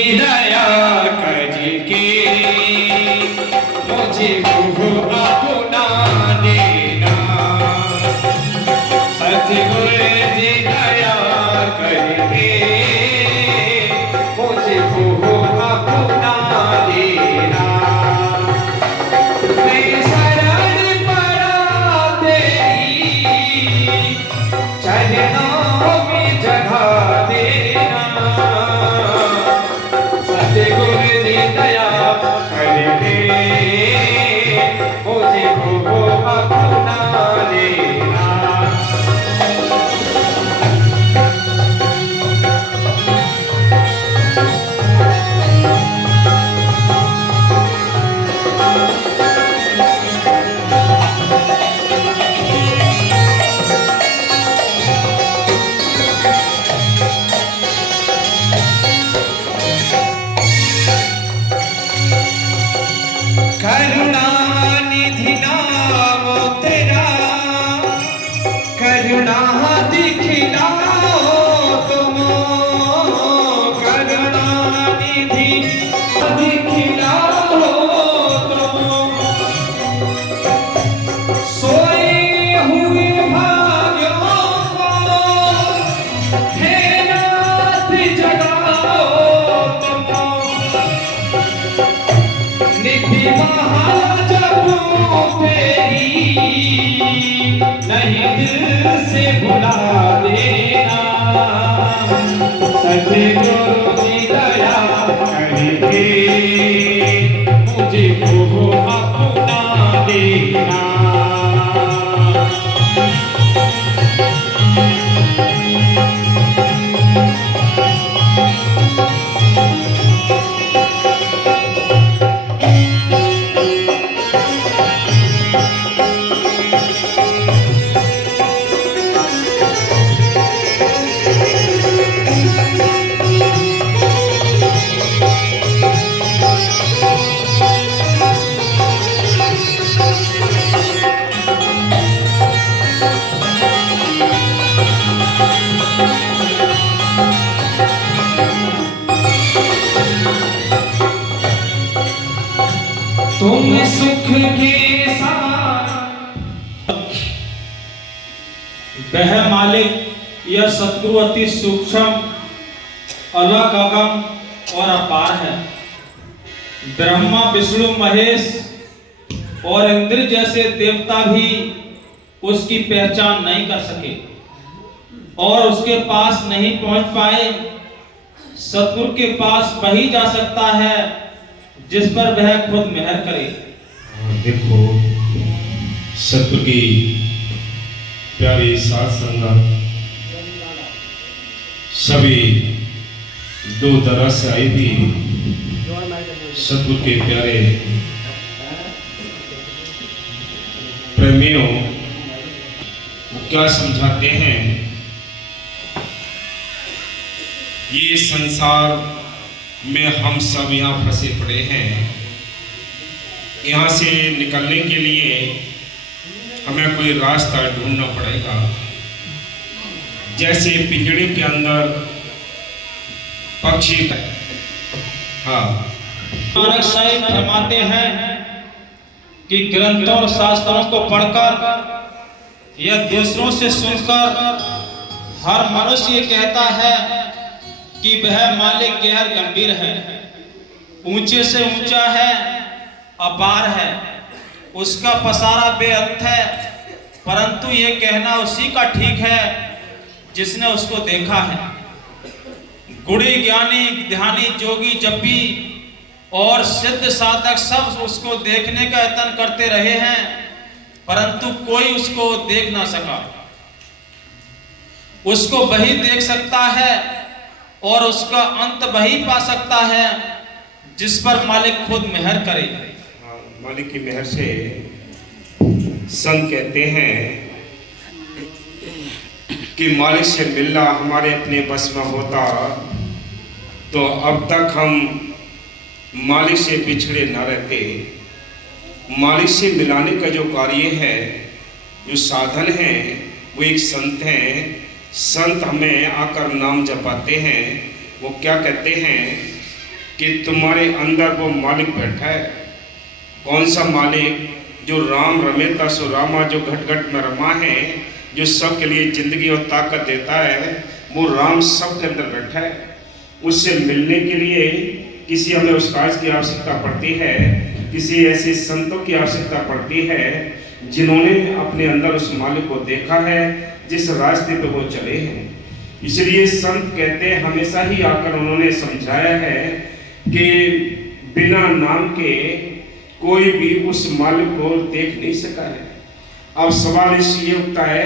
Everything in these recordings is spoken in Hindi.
दया करके मुझे प्रभु अपना देना। सतगुरु जी दया करके मुझे प्रभु अपना देना। मैं शरण पड़ा तेरी चरणों में जगह देना। सतगुरु जी दया करके मुझे प्रभु अपना लेना। करुणानिधि नाम तेरा, करुणा दिखलाओ तुम। करुणानिधि दिखलाओ तुम। सोए हुए भाग्यों को हे नाथ जगाओ तुम। निधि महाजपो तेरी नहीं दिल से भुला देना। सतगुरु जी दया करके मुझे प्रभु अपना देना। तुम सुख के साथ वह मालिक यह सतगुरु अति सूक्ष्म, अलग, अगम और अपार है। ब्रह्मा, विष्णु, महेश और इंद्र जैसे देवता भी उसकी पहचान नहीं कर सके और उसके पास नहीं पहुंच पाए। सतगुरु के पास वही जा सकता है जिस पर वह खुद मेहर करे। देखो सतगुरु की प्यारी साथ संगत सभी दूर दराज से आई थी। सतगुरु के प्यारे प्रेमियों, वो क्या समझाते हैं? ये संसार में हम सब यहाँ फंसे पड़े हैं। यहाँ से निकलने के लिए हमें कोई रास्ता ढूंढना पड़ेगा। जैसे पिंजड़े के अंदर पक्षी, हाँ, मानक साहिब फरमाते हैं कि ग्रंथों और शास्त्रों को पढ़कर या दूसरों से सुनकर हर मनुष्य ये कहता है कि वह मालिक गहर गंभीर है, ऊंचे से ऊंचा है, अपार है, उसका पसारा बेअंत है। परंतु ये कहना उसी का ठीक है जिसने उसको देखा है। गुणी, ज्ञानी, ध्यानी, जोगी, जपी और सिद्ध साधक सब उसको देखने का यत्न करते रहे हैं, परंतु कोई उसको देख ना सका। उसको वही देख सकता है और उसका अंत वही पा सकता है जिस पर मालिक खुद मेहर करे। मालिक की मेहर से संत कहते हैं कि मालिक से मिलना हमारे अपने बस में होता तो अब तक हम मालिक से बिछड़े न रहते। मालिक से मिलाने का जो कार्य है, जो साधन है, वो एक संत हैं। संत हमें आकर नाम जपाते हैं। वो क्या कहते हैं कि तुम्हारे अंदर वो मालिक बैठा है। कौन सा मालिक? जो राम रमेता सो रामा, जो घट घट में रमा है, जो सबके लिए जिंदगी और ताकत देता है, वो राम सबके अंदर बैठा है। उससे मिलने के लिए किसी हमें उस काज की आवश्यकता पड़ती है, किसी ऐसे संतों की आवश्यकता पड़ती है जिन्होंने अपने अंदर उस मालिक को देखा है, जिस रास्ते पे वो चले हैं। इसलिए संत कहते हैं, हमेशा ही आकर उन्होंने समझाया है कि बिना नाम के कोई भी उस मालिक को देख नहीं सका है। अब सवाल ये उठता है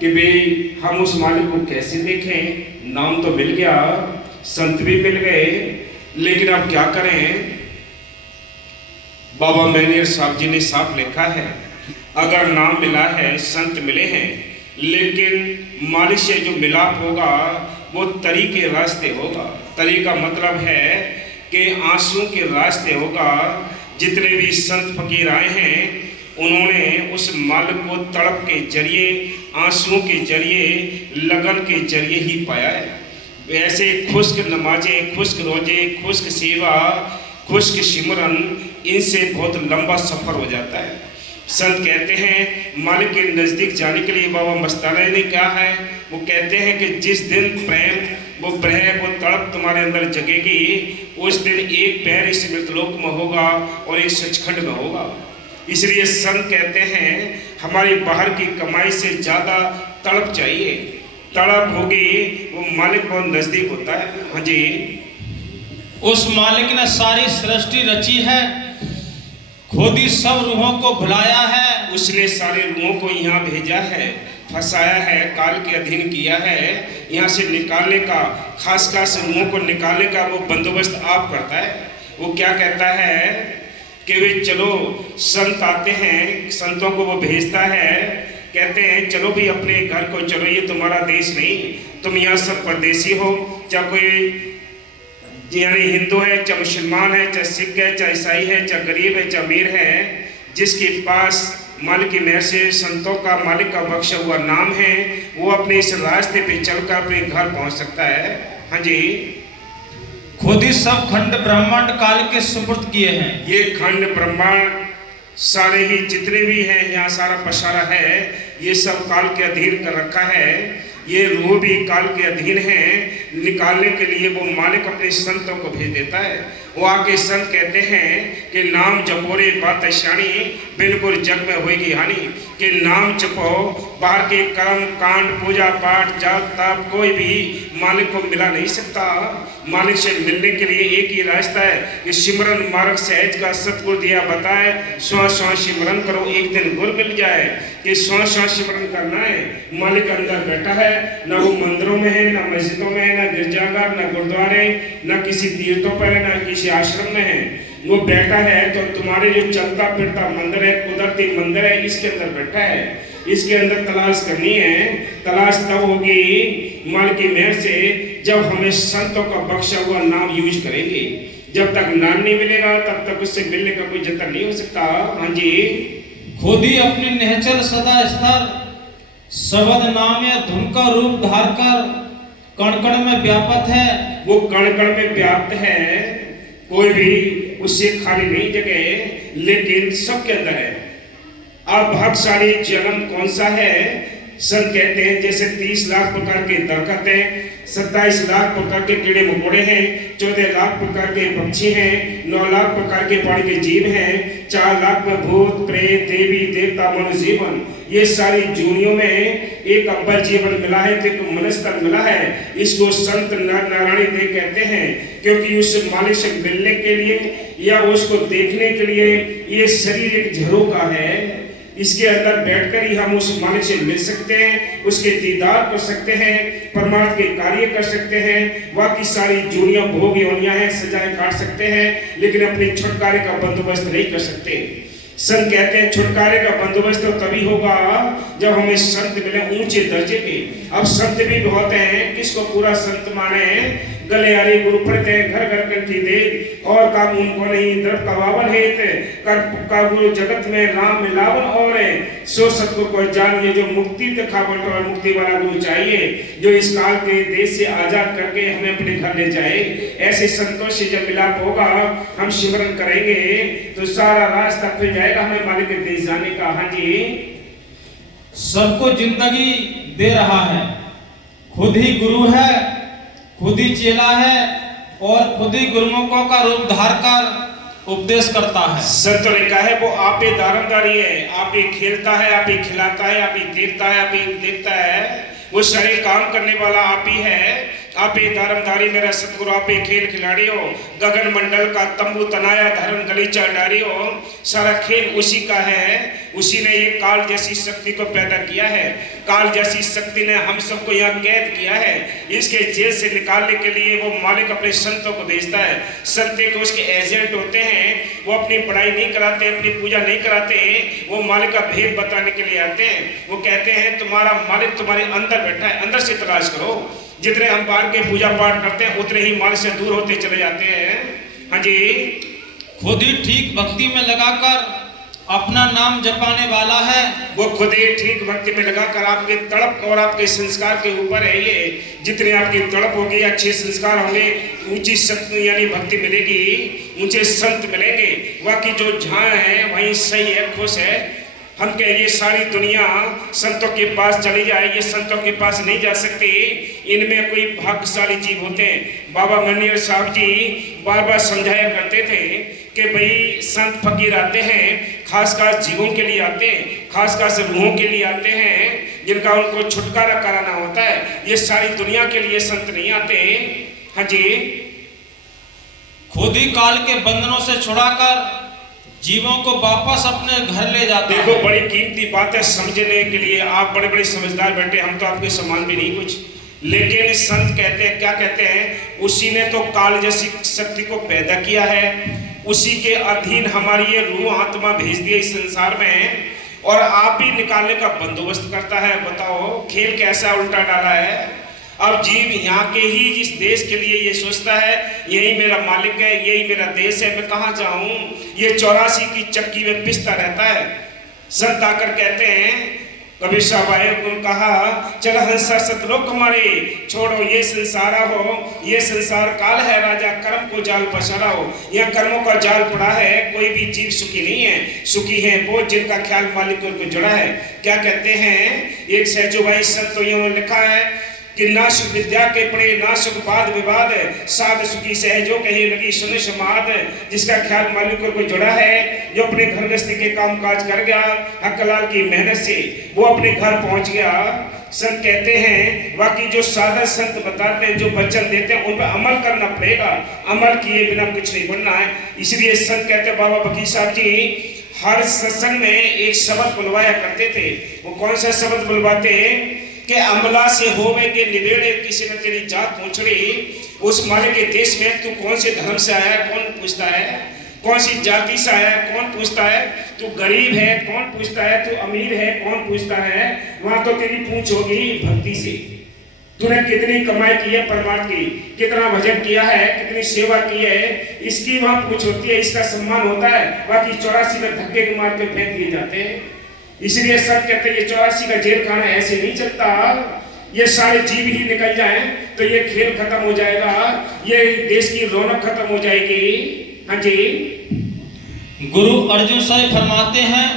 कि भाई हम उस मालिक को कैसे देखें? नाम तो मिल गया, संत भी मिल गए, लेकिन अब क्या करें? बाबा मैनेर साहब जी ने साफ लिखा है, अगर नाम मिला है, संत मिले हैं, लेकिन मालिक से जो मिलाप होगा वो तरीके रास्ते होगा। तरीका मतलब है कि आंसू के रास्ते होगा। जितने भी संत फकीर आए हैं उन्होंने उस मालिक को तड़प के जरिए, आंसुओं के जरिए, लगन के जरिए ही पाया है। ऐसे खुश्क नमाजें, खुश्क रोजे, खुश्क सेवा, खुश्क सिमरन, इनसे बहुत लंबा सफर हो जाता है। संत कहते हैं मालिक के नज़दीक जाने के लिए बाबा मस्ताना ने क्या है, वो कहते हैं कि जिस दिन प्रेम, वो प्रेम, वो तड़प तुम्हारे अंदर जगेगी, उस दिन एक पैर इस मृतलोक में होगा और एक सचखंड में होगा। इसलिए संत कहते हैं हमारी बाहर की कमाई से ज़्यादा तड़प चाहिए। तड़प होगी वो मालिक बहुत नज़दीक होता है। हाँ जी, उस मालिक ने सारी सृष्टि रची है, खुद ही सब रूहों को भुलाया है। उसने सारे रूहों को यहाँ भेजा है, फंसाया है, काल के अधीन किया है। यहाँ से निकालने का, खास रूहों को निकालने का वो बंदोबस्त आप करता है। वो क्या कहता है कि वे चलो, संत आते हैं, संतों को वो भेजता है, कहते हैं चलो भी अपने घर को चलो, ये तुम्हारा देश नहीं, तुम यहाँ सब परदेसी हो। चाहे कोई यानी हिंदू है, चाहे मुसलमान है, चाहे सिख है, चाहे ईसाई है, चाहे गरीब है, चाहे अमीर है, जिसके पास मालिक की मेहर से संतों का, मालिक का बख्शा हुआ नाम है, वो अपने इस रास्ते पे चलकर अपने घर पहुंच सकता है। हाँ जी, खुद ही सब खंड ब्रह्मांड काल के सुपुर्द किए हैं। ये खंड ब्रह्मांड सारे ही जितने भी हैं, यहाँ सारा पसारा है, ये सब काल के अधीन कर रखा है। ये रूह भी काल के अधीन है। निकालने के लिए वो मालिक अपने संतों को भेज देता है। वो आके संत कहते हैं कि नाम जपोरे बात शानी, बिल्कुल जग में होगी हानि। कि नाम जपो, बाहर के कर्म कांड, पूजा पाठ, जाप ताप, कोई भी मालिक को मिला नहीं सकता। मालिक से मिलने के लिए एक ही रास्ता है कि सिमरन मार्ग सहज का सतगुरु दिया बताए, स्व स्व सिमरन करो, एक दिन गुर मिल जाए। कि स्व स्व सिमरन करना है, मालिक अंदर बैठा है, ना वो मंदिरों में है, ना मस्जिदों में है, ना गिरजाघर, ना गुरुद्वारे, ना किसी तीर्थों पर है, ना किसी आश्रम में है। वो बैठा है तो तुम्हारे जो चलता फिरता मंदिर है, कुदरती मंदिर है, इसके अंदर बैठा है। इसके अंदर तलाश करनी है। तलाश तब होगी मालिक की मेहर से जब हमें संतों का बख्शा हुआ नाम यूज करेंगे। जब तक नाम नहीं मिलेगा तब तक उससे मिलने का कोई जतन नहीं हो सकता। हाँ जी, खुद ही अपने निहचल सदा स्तर, शब्द नाम या धुन का रूप धार कर कण कण में व्यापक है। वो कण कण में व्याप्त है, कोई भी उससे खाली नहीं जगह, लेकिन सबके अंदर है। अब भाग्यशाली जन्म कौन सा है? संत कहते हैं जैसे 30 लाख प्रकार के दरखत हैं, 27 लाख प्रकार के कीड़े मकोड़े हैं, 14 लाख प्रकार के पक्षी हैं, 9 लाख प्रकार के पानी के जीव हैं, 4 लाख में भूत प्रेत देवी देवता मनुष्य जीवन। ये सारी जूनियों में एक अव्वल जीवन मिला है, तो एक मनुष्य तन मिला है। इसको संत नारायणी देव कहते हैं, क्योंकि उस मालिक से मिलने के लिए या उसको देखने के लिए ये शरीर एक झरोखा है। इसके अंदर बैठकर ही हम उस मालिक से मिल सकते हैं, उसके दीदार कर सकते हैं, परमार्थ के कार्य कर सकते हैं। बाकी सारी जूनियां भोग योनियां हैं, सजाएं काट सकते हैं, लेकिन अपने छुटकारे का बंदोबस्त नहीं कर सकते। संत कहते हैं छुटकारे का बंदोबस्त तो तभी होगा जब हमें संत मिले ऊंचे दर्जे के। अब संत भी बहुत हैं, किसको पूरा संत माने? गलियारे गुरु पढ़ते हैं, घर घर कंठी दे और काम उनको नहीं द्रव कवावन हेत कर का गुरु जगत में राम मिलावन और सो सतगुरु को जानिए जो मुक्ति दिखा बटो और मुक्ति वाला गुरु चाहिए जो इस काल के देश से आजाद करके हमें अपने घर ले जाए। ऐसे संतों से जब मिलाप होगा, हम सिमरन करेंगे तो सारा रास्ता खुल जाएगा हमें मालिक के देश जाने का। हाँ जी, सबको जिंदगी दे रहा है, खुद ही गुरु है, खुद ही चेला है और खुद ही गुरुमुखों का रूप धार कर उपदेश करता है। संतों ने कहा है वो आप ही दारमदारी है, आप ही खेलता है, आप ही खिलाता है, आप ही देखता है, आप ही देखता है, वो सारे काम करने वाला आप ही है। आप ही दारमदारी मेरा सतगुरु, आप ही खेल खिलाड़ी हो, गगन मंडल का तंबू तनाया धर्म गलीचा डारी हो, सारा खेल उसी का है। उसी ने ये काल जैसी शक्ति को पैदा किया है, काल जैसी शक्ति ने हम सबको यहाँ कैद किया है। इसके जेल से निकालने के लिए वो मालिक अपने संतों को भेजता है। संत के उसके एजेंट होते हैं, वो अपनी पढ़ाई नहीं कराते, अपनी पूजा नहीं कराते, वो मालिक का भेद बताने के लिए आते हैं। वो कहते हैं तुम्हारा मालिक तुम्हारे अंदर बैठा है, अंदर से तलाश करो। जितने हम बाहर के पूजा पाठ करते हैं उतने ही मालिक से दूर होते चले जाते हैं। हाँ जी, खुद ही ठीक भक्ति में लगाकर अपना नाम जपाने वाला है। वो खुद ही ठीक भक्ति में लगाकर आपके तड़प और आपके संस्कार के ऊपर है। ये जितने आपकी तड़प होगी, अच्छे संस्कार होंगे, ऊंची शक्ति यानी भक्ति मिलेगी, ऊंचे संत मिलेंगे। बाकी जो जहाँ है वहीं सही है, खुश है। हम कह ये सारी दुनिया संतों के पास चली जाए, ये संतों के पास नहीं जा सकती। इनमें कोई भाग्यशाली जीव होते हैं। बाबा गणेर साहब जी बार बार समझाया करते थे कि भाई संत फकीर आते हैं, खास खास जीवों के लिए आते हैं, खास खास रूहों के लिए आते हैं जिनका उनको छुटकारा कराना होता है। ये सारी दुनिया के लिए संत नहीं आते। हाँ जी, खुद ही काल के बंधनों से छुड़ाकर जीवों को वापस अपने घर ले जाते हैं। देखो बड़ी कीमती बात है समझने के लिए। आप बड़े बड़े समझदार बैठे, हम तो आपके समान भी नहीं कुछ, लेकिन संत कहते हैं, क्या कहते हैं? उसी ने तो काल जैसी शक्ति को पैदा किया है, उसी के अधीन हमारी ये रूह आत्मा भेज दी इस संसार में, और आप ही निकालने का बंदोबस्त करता है। बताओ खेल कैसा उल्टा डाला है। अब जीव यहाँ के ही जिस देश के लिए ये सोचता है यही मेरा मालिक है, यही मेरा देश है, मैं कहाँ जाऊँ? ये 84 की चक्की में पिसता रहता है। संत आकर कहते हैं, कबीर साहब आए, उन्होंने कहा चल हंसा सतलोक हमारे, छोड़ो ये संसार हो, ये संसार काल है राजा, कर्म को जाल पसारा हो। यह कर्मों का जाल पड़ा है, कोई भी जीव सुखी नहीं है। सुखी है वो जिनका ख्याल मालिक को जुड़ा है। क्या कहते हैं? एक सहजोबाई संत तो यूं लिखा है कि ना सुख विद्या के पड़े, ना सुख वाद विवाद, साध सुखी सहजो कहे लगी सुन समाद। जिसका ख्याल मालिक को जुड़ा है, जो अपने घर गृहस्थी के काम काज कर गया, हकलाल की मेहनत से वो अपने घर पहुंच गया। संत कहते हैं बाकी जो साधक संत बताते हैं, जो वचन देते हैं, उन पर अमल करना पड़ेगा। अमल किए बिना कुछ नहीं बनना है। इसलिए संत कहते हैं, बाबा फकीर साहब जी हर सत्संग में एक शब्द बुलवाया करते थे। वो कौन सा शब्द बुलवाते कि अमला से होवे के निबेड़े किसी ने तेरी जात पूछड़ी। उस मालिक के देश में तू कौन से धर्म से आया, कौन पूछता है? कौन सी जाति से आया, कौन पूछता है? तू गरीब है, कौन पूछता है? तू अमीर है, कौन पूछता है? वहां तो तेरी पूछ होगी भक्ति से। तूने कितनी कमाई की है परमार्थ की, कितना भजन किया है, कितनी सेवा की है, इसकी वहां पूछ होती है, इसका सम्मान होता है। बाकी 84 में धक्के के मार के फेंक दिए जाते हैं। इसलिए सब कहते हैं ये 84 का जेल खाना ऐसे नहीं चलता। ये सारे जीव ही निकल जाएं तो ये खेल खत्म हो जाएगा, ये देश की रौनक खत्म हो जाएगी। हाँ जी, गुरु अर्जुन साहब फरमाते हैं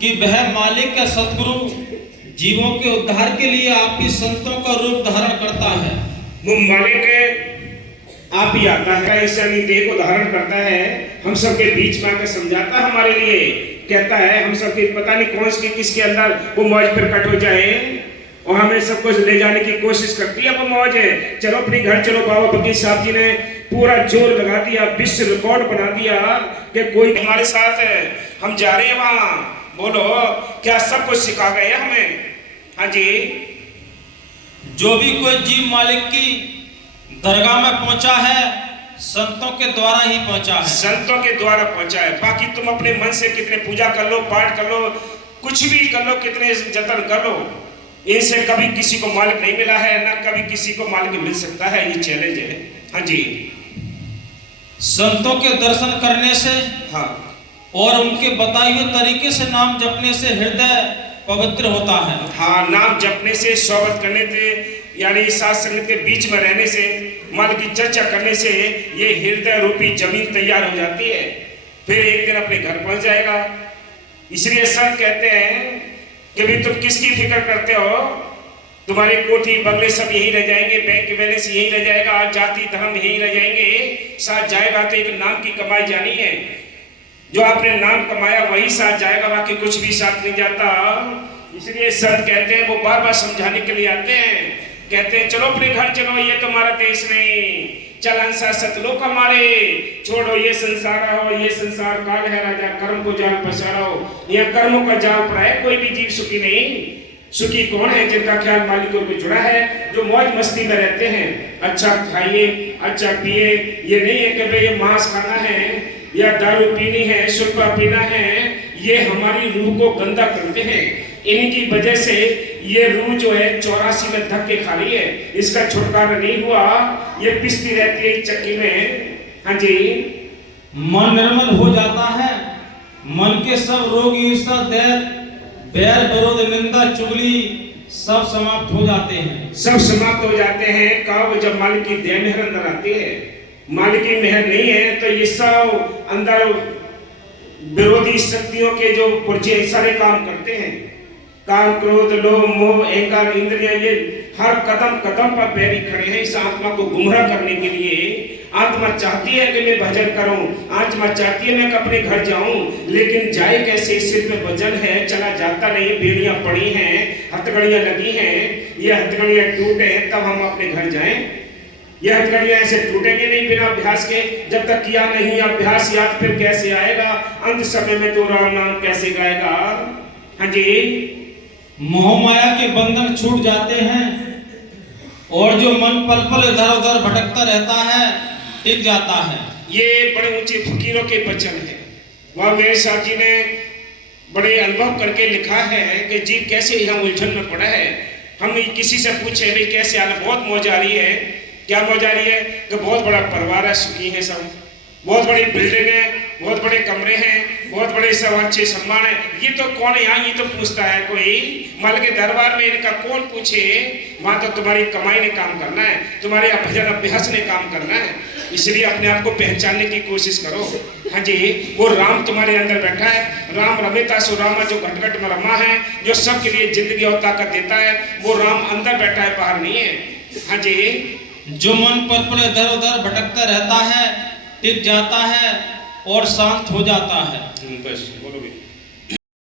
कि वह मालिक का सतगुरु जीवों के उद्धार के लिए आपकी संतों का रूप धारण करता है। वो मालिक आप ही आता है, ऐसा नहीं देह को धारण करता है, हम सबके बीच में आकर समझाता है हमारे लिए। कहता है हम सबके पता नहीं कौन सी किसके अंदर वो मौज प्रकट हो जाए और हमें सब कुछ ले जाने की कोशिश करती है वो मौज है। चलो अपने घर चलो। बाबा फकीर साहब जी ने पूरा जोर लगा दिया, विश्व रिकॉर्ड बना दिया कि कोई हमारे साथ है, हम जा रहे हैं वहां। बोलो क्या सब कुछ सिखा गए हमें? हाँ जी, जो भी कोई जीव मालिक की दरगाह में पहुंचा है संतों के द्वारा ही पहुंचा है, संतों के द्वारा पहुंचा है। बाकी तुम अपने मन से कितने पूजा कर लो, पाठ कर लो, कुछ भी कर लो, कितने जतन कर लो, इनसे कभी किसी को मालिक नहीं मिला है, ना कभी किसी को मालिक मिल सकता है। ये चैलेंज है। हाँ जी। संतों के दर्शन करने से हाँ और उनके बताए हुए तरीके से नाम जपने से हृदय पवित्र होता है। हाँ, नाम जपने से, सोबत करने से, यानी साथ संगत के बीच में रहने से, मालिक की चर्चा करने से ये हृदय रूपी जमीन तैयार हो जाती है। फिर एक दिन अपने घर पहुंच जाएगा। इसलिए संत कहते हैं कि भी तुम किसकी फिक्र करते हो, तुम्हारी कोठी बंगले सब यही रह जाएंगे, बैंक बैलेंस यही रह जाएगा, जाति धर्म यही रह जाएंगे, साथ जाएगा तो एक नाम की कमाई जानी है। जो आपने नाम कमाया वही साथ जाएगा, बाकी कुछ भी साथ नहीं जाता। इसलिए संत कहते हैं, वो बार बार समझाने के लिए आते हैं, कहते हैं चलो अपने घर चलो, ये तुम्हारा देश नहीं, चल हंसा सतलोक हमारे, छोड़ो ये संसार हो, ये संसार काल है राजा, कर्म को जाल पसारो, यह कर्मों का जाल पर है, कोई भी जीव सुखी नहीं। सुखी कौन है? जिनका ख्याल मालिकों में जुड़ा है, जो मौज मस्ती में रहते हैं। अच्छा खाइए, अच्छा पिए, ये नहीं है कि भाई ये मांस खाना है या दारू पीनी है, सुल्फा पीना है, ये हमारी रूह को गंदा करते हैं। इनकी वजह से ये रूह जो है 84 में धक्के खा रही है, इसका छुटकारा नहीं हुआ, ये पिसती रहती है चक्की में। हाँ जी। मन निर्मल हो जाता है, मन के सब रोग, ईर्ष्या, बैर, विरोध, निंदा, चुगली सब समाप्त हो जाते हैं, सब समाप्त हो जाते हैं। कब? जब मालिक की दया मेहर अंदर आती है। मालिक की मेहर नहीं है तो ये सब अंदर विरोधी शक्तियों के जो पुर्जे सारे काम करते हैं। काम, क्रोध, लोभ, मोह, अहंकार, इंद्रियां, ये हर कदम कदम पर बैरी खड़े हैं इस आत्मा को गुमराह करने के लिए। आत्मा चाहती है कि मैं भजन करूं, आत्मा चाहती है मैं अपने घर जाऊं, लेकिन जाए कैसे? सिर पे वजन है, चला जाता नहीं, बेड़ियां पड़ी हैं, हथकड़ियां लगी हैं, ये हथकड़ियां टूटे तब हम अपने घर जाएं। ये हथकड़ियां ऐसे टूटेंगे नहीं बिना अभ्यास के। जब तक किया नहीं अभ्यास, याद फिर कैसे आएगा? अंत समय में तो राम नाम कैसे गाएगा? हाँ जी। मोह माया के बंधन छूट जाते हैं और जो मन पल पल इधर उधर भटकता रहता है टिक जाता है। ये बड़े ऊंचे फकीरों के वचन है। वह मेरे साहब जी ने बड़े अनुभव करके लिखा है कि जीव कैसे यहाँ उलझन में पड़ा है। हम किसी से पूछे भाई कैसे हाल, बहुत मौज आ रही है। क्या मौज आ रही है? कि बहुत बड़ा परिवार है, सुखी है सब, बहुत बड़ी बिल्डिंग है, बहुत बड़े कमरे हैं, बहुत बड़े सब अच्छे सम्मान है। ये तो कौन है यहाँ? ये तो पूछता है कोई मालिक के दरबार में, इनका कौन पूछे? वहां तो तुम्हारी कमाई ने काम करना है, तुम्हारे भजन अभ्यास ने काम करना है। इसलिए अपने आप को पहचानने की कोशिश करो। हाँ जी। वो राम तुम्हारे अंदर बैठा है। राम रमेता सो रामा, जो घट घट में रमा है, जो सबके लिए जिंदगी और ताकत देता है, वो राम अंदर बैठा है, बाहर नहीं है। हाँ जी। जो मन पल पल इधर उधर भटकता रहता है टिक जाता है और शांत हो जाता है। बस बोलो भी।